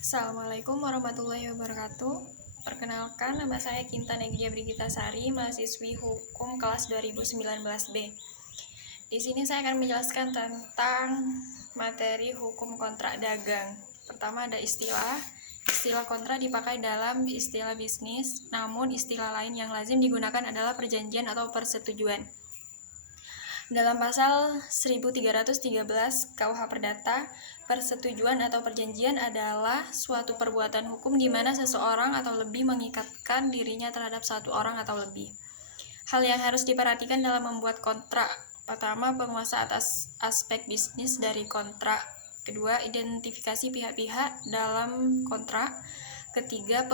Assalamualaikum warahmatullahi wabarakatuh. Perkenalkan, nama saya Kintan Egdia Brigitasari, mahasiswi Hukum kelas 2019B. Di sini saya akan menjelaskan tentang materi hukum kontrak dagang. Pertama ada istilah. Istilah kontrak dipakai dalam istilah bisnis, namun istilah lain yang lazim digunakan adalah perjanjian atau persetujuan. Dalam pasal 1313 KUH Perdata, persetujuan atau perjanjian adalah suatu perbuatan hukum di mana seseorang atau lebih mengikatkan dirinya terhadap satu orang atau lebih. Hal yang harus diperhatikan dalam membuat kontrak: pertama, penguasa atas aspek bisnis dari kontrak; kedua, identifikasi pihak-pihak dalam kontrak; ketiga,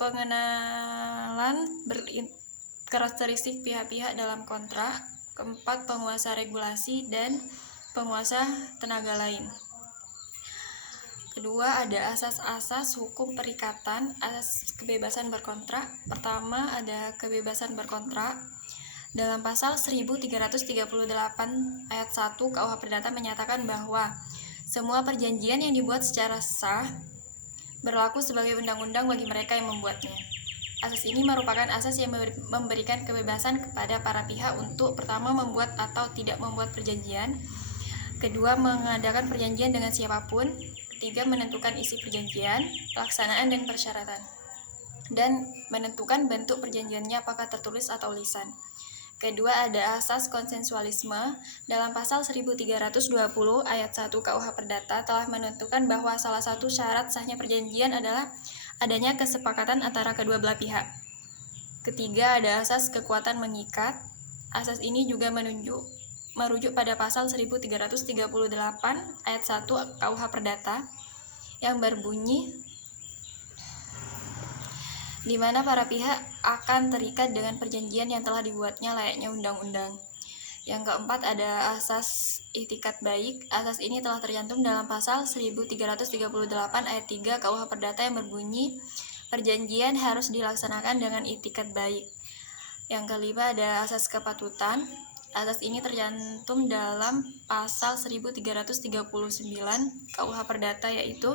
pengenalan karakteristik pihak-pihak dalam kontrak; keempat, penguasa regulasi dan penguasa tenaga lain. Kedua, ada asas-asas hukum perikatan, asas kebebasan berkontrak. Pertama, ada kebebasan berkontrak. Dalam pasal 1338 ayat 1 KUH Perdata menyatakan bahwa semua perjanjian yang dibuat secara sah berlaku sebagai undang-undang bagi mereka yang membuatnya. Asas ini merupakan asas yang memberikan kebebasan kepada para pihak untuk pertama, membuat atau tidak membuat perjanjian; kedua, mengadakan perjanjian dengan siapapun; ketiga, menentukan isi perjanjian, pelaksanaan dan persyaratan, dan menentukan bentuk perjanjiannya apakah tertulis atau lisan. Kedua, ada asas konsensualisme. Dalam pasal 1320 ayat 1 KUH Perdata telah menentukan bahwa salah satu syarat sahnya perjanjian adalah adanya kesepakatan antara kedua belah pihak. Ketiga, ada asas kekuatan mengikat. Asas ini juga merujuk pada pasal 1338 ayat 1 KUH Perdata yang berbunyi di mana para pihak akan terikat dengan perjanjian yang telah dibuatnya layaknya undang-undang. Yang keempat, ada asas itikad baik. Asas ini telah tercantum dalam pasal 1338 ayat 3 KUH Perdata yang berbunyi perjanjian harus dilaksanakan dengan itikad baik. Yang kelima, ada asas kepatutan. Asas ini tercantum dalam pasal 1339 KUH Perdata, yaitu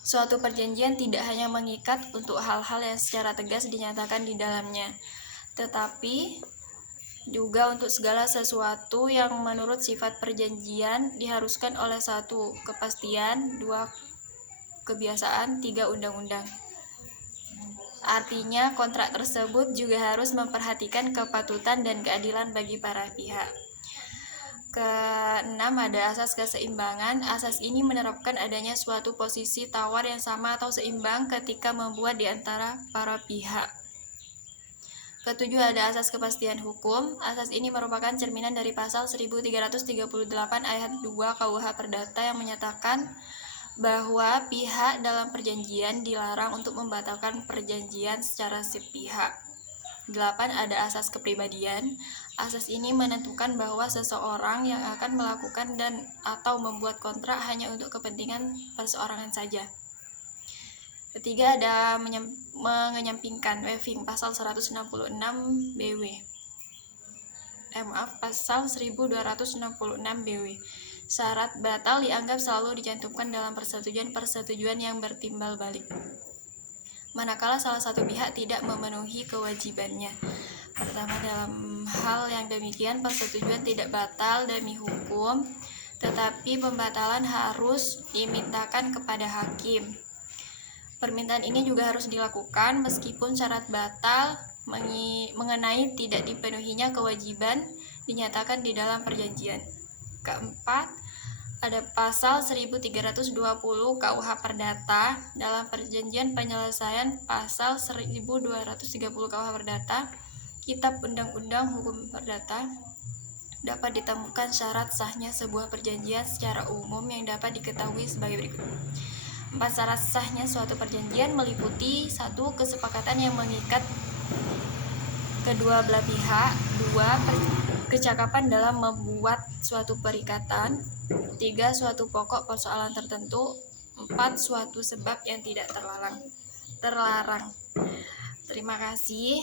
suatu perjanjian tidak hanya mengikat untuk hal-hal yang secara tegas dinyatakan di dalamnya, tetapi juga untuk segala sesuatu yang menurut sifat perjanjian diharuskan oleh satu, kepastian; dua, kebiasaan; tiga, undang-undang. Artinya, kontrak tersebut juga harus memperhatikan kepatutan dan keadilan bagi para pihak. Keenam, ada asas keseimbangan. Asas ini menerapkan adanya suatu posisi tawar yang sama atau seimbang ketika membuat di antara para pihak. Ketujuh, ada asas kepastian hukum. Asas ini merupakan cerminan dari pasal 1338 ayat 2 KUH Perdata yang menyatakan bahwa pihak dalam perjanjian dilarang untuk membatalkan perjanjian secara sepihak. 8, ada asas kepribadian. Asas ini menentukan bahwa seseorang yang akan melakukan dan atau membuat kontrak hanya untuk kepentingan perseorangan saja. Ketiga, ada mengenyampingkan, waiving, pasal 166 BW. Pasal 1266 BW. Syarat batal dianggap selalu dicantumkan dalam persetujuan yang bertimbal balik, manakala salah satu pihak tidak memenuhi kewajibannya. Pertama, dalam hal yang demikian persetujuan tidak batal demi hukum, tetapi pembatalan harus dimintakan kepada hakim. Permintaan ini juga harus dilakukan meskipun syarat batal mengenai tidak dipenuhinya kewajiban dinyatakan di dalam perjanjian. Keempat, ada pasal 1320 KUH Perdata. Dalam perjanjian penyelesaian pasal 1230 KUH Perdata, Kitab Undang-Undang Hukum Perdata, dapat ditemukan syarat sahnya sebuah perjanjian secara umum yang dapat diketahui sebagai berikut. 4 syarat sahnya suatu perjanjian meliputi: 1. Kesepakatan yang mengikat kedua belah pihak; 2. Kecakapan dalam membuat suatu perikatan; 3. Suatu pokok persoalan tertentu; 4. Suatu sebab yang tidak terlarang. Terima kasih.